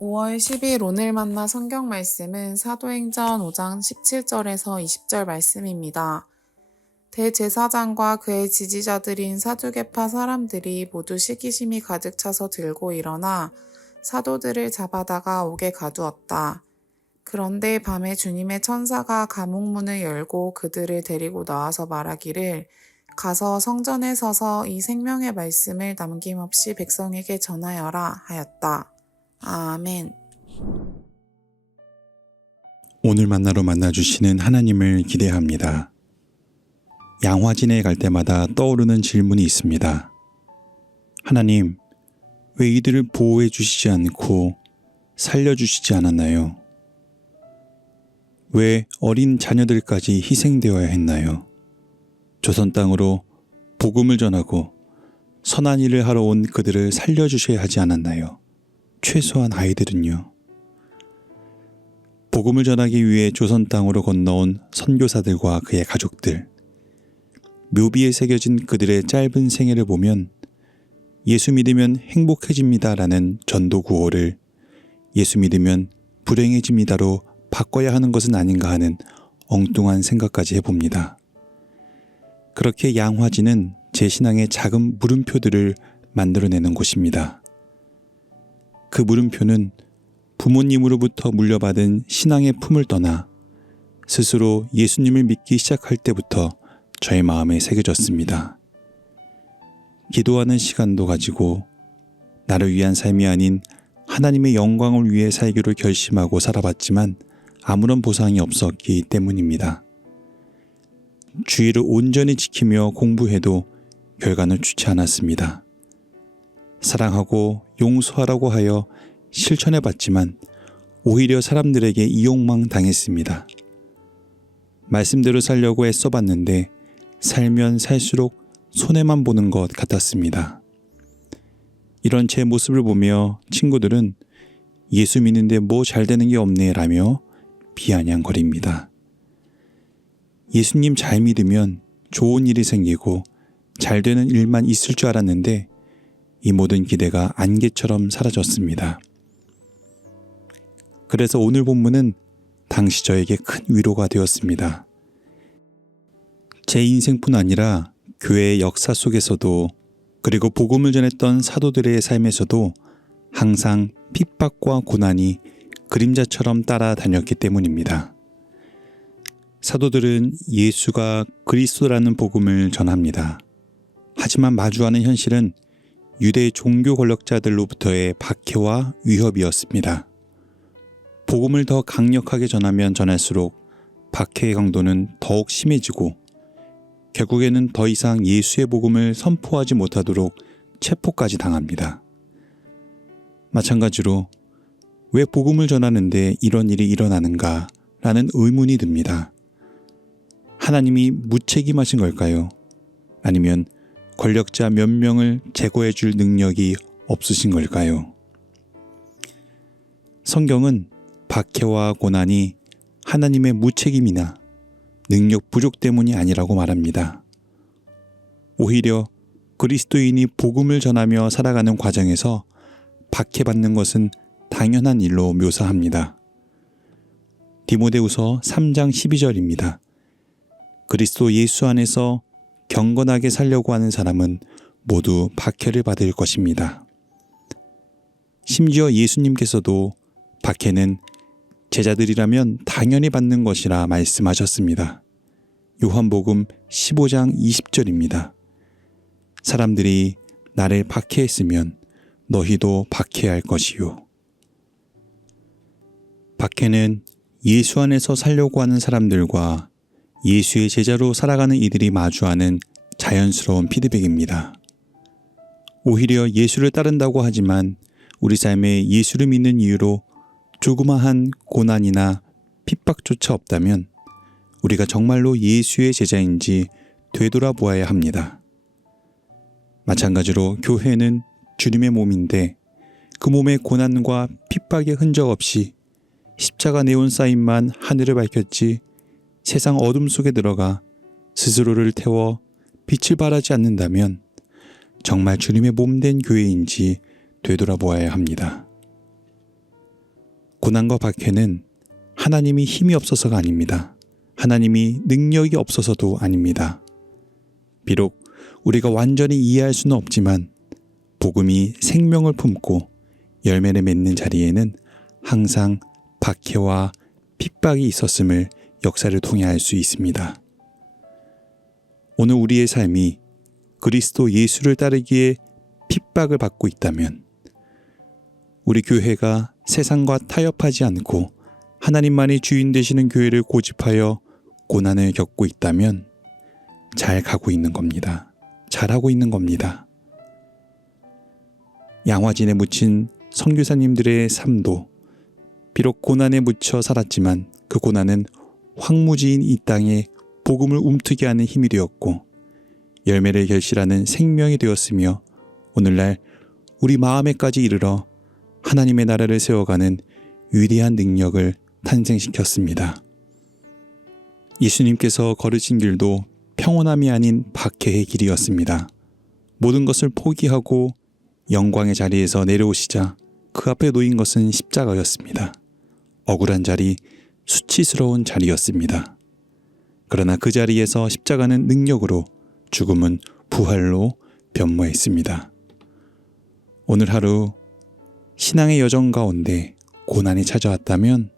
5월 10일 오늘 만나 성경 말씀은 사도행전 5장 17절에서 20절 말씀입니다. 대제사장과 그의 지지자들인 사두개파 사람들이 모두 시기심이 가득 차서 들고 일어나 사도들을 잡아다가 옥에 가두었다. 그런데 밤에 주님의 천사가 감옥 문을 열고 그들을 데리고 나와서 말하기를 가서 성전에 서서 이 생명의 말씀을 남김없이 백성에게 전하여라 하였다. 아멘. 오늘 만나로 만나주시는 하나님을 기대합니다. 양화진에 갈 때마다 떠오르는 질문이 있습니다. 하나님, 왜 이들을 보호해 주시지 않고 살려주시지 않았나요? 왜 어린 자녀들까지 희생되어야 했나요? 조선 땅으로 복음을 전하고 선한 일을 하러 온 그들을 살려주셔야 하지 않았나요? 최소한 아이들은요. 복음을 전하기 위해 조선 땅으로 건너온 선교사들과 그의 가족들, 묘비에 새겨진 그들의 짧은 생애를 보면 예수 믿으면 행복해집니다라는 전도 구호를 예수 믿으면 불행해집니다로 바꿔야 하는 것은 아닌가 하는 엉뚱한 생각까지 해봅니다. 그렇게 양화진은 제 신앙의 작은 물음표들을 만들어내는 곳입니다. 그 물음표는 부모님으로부터 물려받은 신앙의 품을 떠나 스스로 예수님을 믿기 시작할 때부터 저의 마음에 새겨졌습니다. 기도하는 시간도 가지고 나를 위한 삶이 아닌 하나님의 영광을 위해 살기로 결심하고 살아봤지만 아무런 보상이 없었기 때문입니다. 주의를 온전히 지키며 공부해도 결과는 좋지 않았습니다. 사랑하고 용서하라고 하여 실천해봤지만 오히려 사람들에게 이용만 당했습니다. 말씀대로 살려고 애써봤는데 살면 살수록 손해만 보는 것 같았습니다. 이런 제 모습을 보며 친구들은 예수 믿는데 뭐 잘 되는 게 없네 라며 비아냥거립니다. 예수님 잘 믿으면 좋은 일이 생기고 잘 되는 일만 있을 줄 알았는데 이 모든 기대가 안개처럼 사라졌습니다. 그래서 오늘 본문은 당시 저에게 큰 위로가 되었습니다. 제 인생뿐 아니라 교회의 역사 속에서도 그리고 복음을 전했던 사도들의 삶에서도 항상 핍박과 고난이 그림자처럼 따라다녔기 때문입니다. 사도들은 예수가 그리스도라는 복음을 전합니다. 하지만 마주하는 현실은 유대 종교 권력자들로부터의 박해와 위협이었습니다. 복음을 더 강력하게 전하면 전할수록 박해의 강도는 더욱 심해지고 결국에는 더 이상 예수의 복음을 선포하지 못하도록 체포까지 당합니다. 마찬가지로 왜 복음을 전하는데 이런 일이 일어나는가 라는 의문이 듭니다. 하나님이 무책임하신 걸까요? 아니면 권력자 몇 명을 제거해 줄 능력이 없으신 걸까요? 성경은 박해와 고난이 하나님의 무책임이나 능력 부족 때문이 아니라고 말합니다. 오히려 그리스도인이 복음을 전하며 살아가는 과정에서 박해받는 것은 당연한 일로 묘사합니다. 디모데후서 3장 12절입니다. 그리스도 예수 안에서 경건하게 살려고 하는 사람은 모두 박해를 받을 것입니다. 심지어 예수님께서도 박해는 제자들이라면 당연히 받는 것이라 말씀하셨습니다. 요한복음 15장 20절입니다. 사람들이 나를 박해했으면 너희도 박해할 것이요. 박해는 예수 안에서 살려고 하는 사람들과 예수의 제자로 살아가는 이들이 마주하는 자연스러운 피드백입니다. 오히려 예수를 따른다고 하지만 우리 삶에 예수를 믿는 이유로 조그마한 고난이나 핍박조차 없다면 우리가 정말로 예수의 제자인지 되돌아보아야 합니다. 마찬가지로 교회는 주님의 몸인데 그 몸의 고난과 핍박의 흔적 없이 십자가 내온 쌓임만 하늘을 밝혔지 세상 어둠 속에 들어가 스스로를 태워 빛을 발하지 않는다면 정말 주님의 몸된 교회인지 되돌아보아야 합니다. 고난과 박해는 하나님이 힘이 없어서가 아닙니다. 하나님이 능력이 없어서도 아닙니다. 비록 우리가 완전히 이해할 수는 없지만 복음이 생명을 품고 열매를 맺는 자리에는 항상 박해와 핍박이 있었음을 역사를 통해 알 수 있습니다. 오늘 우리의 삶이 그리스도 예수를 따르기에 핍박을 받고 있다면, 우리 교회가 세상과 타협하지 않고 하나님만이 주인 되시는 교회를 고집하여 고난을 겪고 있다면 잘 가고 있는 겁니다. 잘하고 있는 겁니다. 양화진에 묻힌 선교사님들의 삶도 비록 고난에 묻혀 살았지만 그 고난은 황무지인 이 땅에 복음을 움트게 하는 힘이 되었고 열매를 결실하는 생명이 되었으며 오늘날 우리 마음에까지 이르러 하나님의 나라를 세워가는 위대한 능력을 탄생시켰습니다. 예수님께서 걸으신 길도 평온함이 아닌 박해의 길이었습니다. 모든 것을 포기하고 영광의 자리에서 내려오시자 그 앞에 놓인 것은 십자가였습니다. 억울한 자리, 수치스러운 자리였습니다. 그러나 그 자리에서 십자가는 능력으로, 죽음은 부활로 변모했습니다. 오늘 하루 신앙의 여정 가운데 고난이 찾아왔다면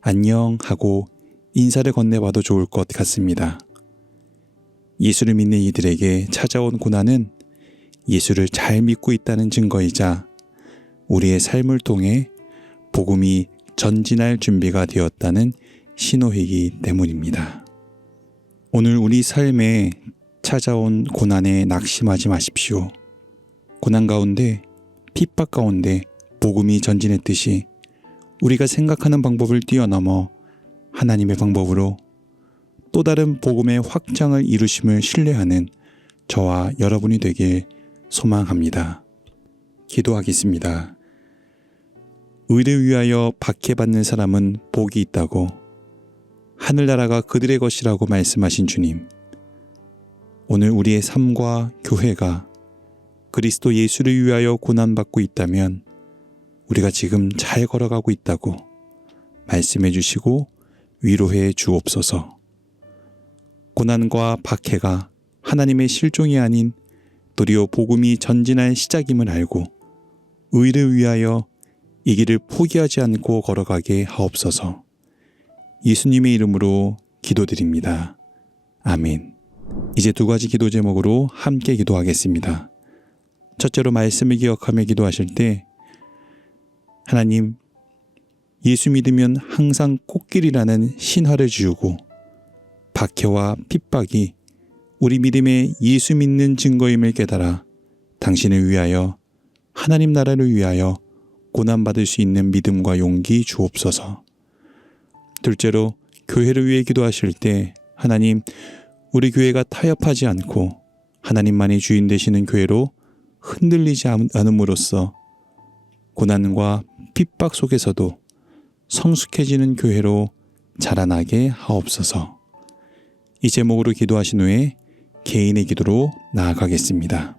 안녕 하고 인사를 건네봐도 좋을 것 같습니다. 예수를 믿는 이들에게 찾아온 고난은 예수를 잘 믿고 있다는 증거이자 우리의 삶을 통해 복음이 전진할 준비가 되었다는 신호이기 때문입니다. 오늘 우리 삶에 찾아온 고난에 낙심하지 마십시오. 고난 가운데, 핍박 가운데 복음이 전진했듯이 우리가 생각하는 방법을 뛰어넘어 하나님의 방법으로 또 다른 복음의 확장을 이루심을 신뢰하는 저와 여러분이 되길 소망합니다. 기도하겠습니다. 의를 위하여 박해받는 사람은 복이 있다고, 하늘나라가 그들의 것이라고 말씀하신 주님, 오늘 우리의 삶과 교회가 그리스도 예수를 위하여 고난받고 있다면 우리가 지금 잘 걸어가고 있다고 말씀해 주시고 위로해 주옵소서. 고난과 박해가 하나님의 실종이 아닌 도리어 복음이 전진할 시작임을 알고 의를 위하여 이 길을 포기하지 않고 걸어가게 하옵소서. 예수님의 이름으로 기도드립니다. 아멘. 이제 두 가지 기도 제목으로 함께 기도하겠습니다. 첫째로 말씀을 기억하며 기도하실 때, 하나님, 예수 믿으면 항상 꽃길이라는 신화를 지우고 박해와 핍박이 우리 믿음의 예수 믿는 증거임을 깨달아 당신을 위하여, 하나님 나라를 위하여 고난받을 수 있는 믿음과 용기 주옵소서. 둘째로 교회를 위해 기도하실 때, 하나님, 우리 교회가 타협하지 않고 하나님만이 주인 되시는 교회로 흔들리지 않음으로써 고난과 핍박 속에서도 성숙해지는 교회로 자라나게 하옵소서. 이 제목으로 기도하신 후에 개인의 기도로 나아가겠습니다.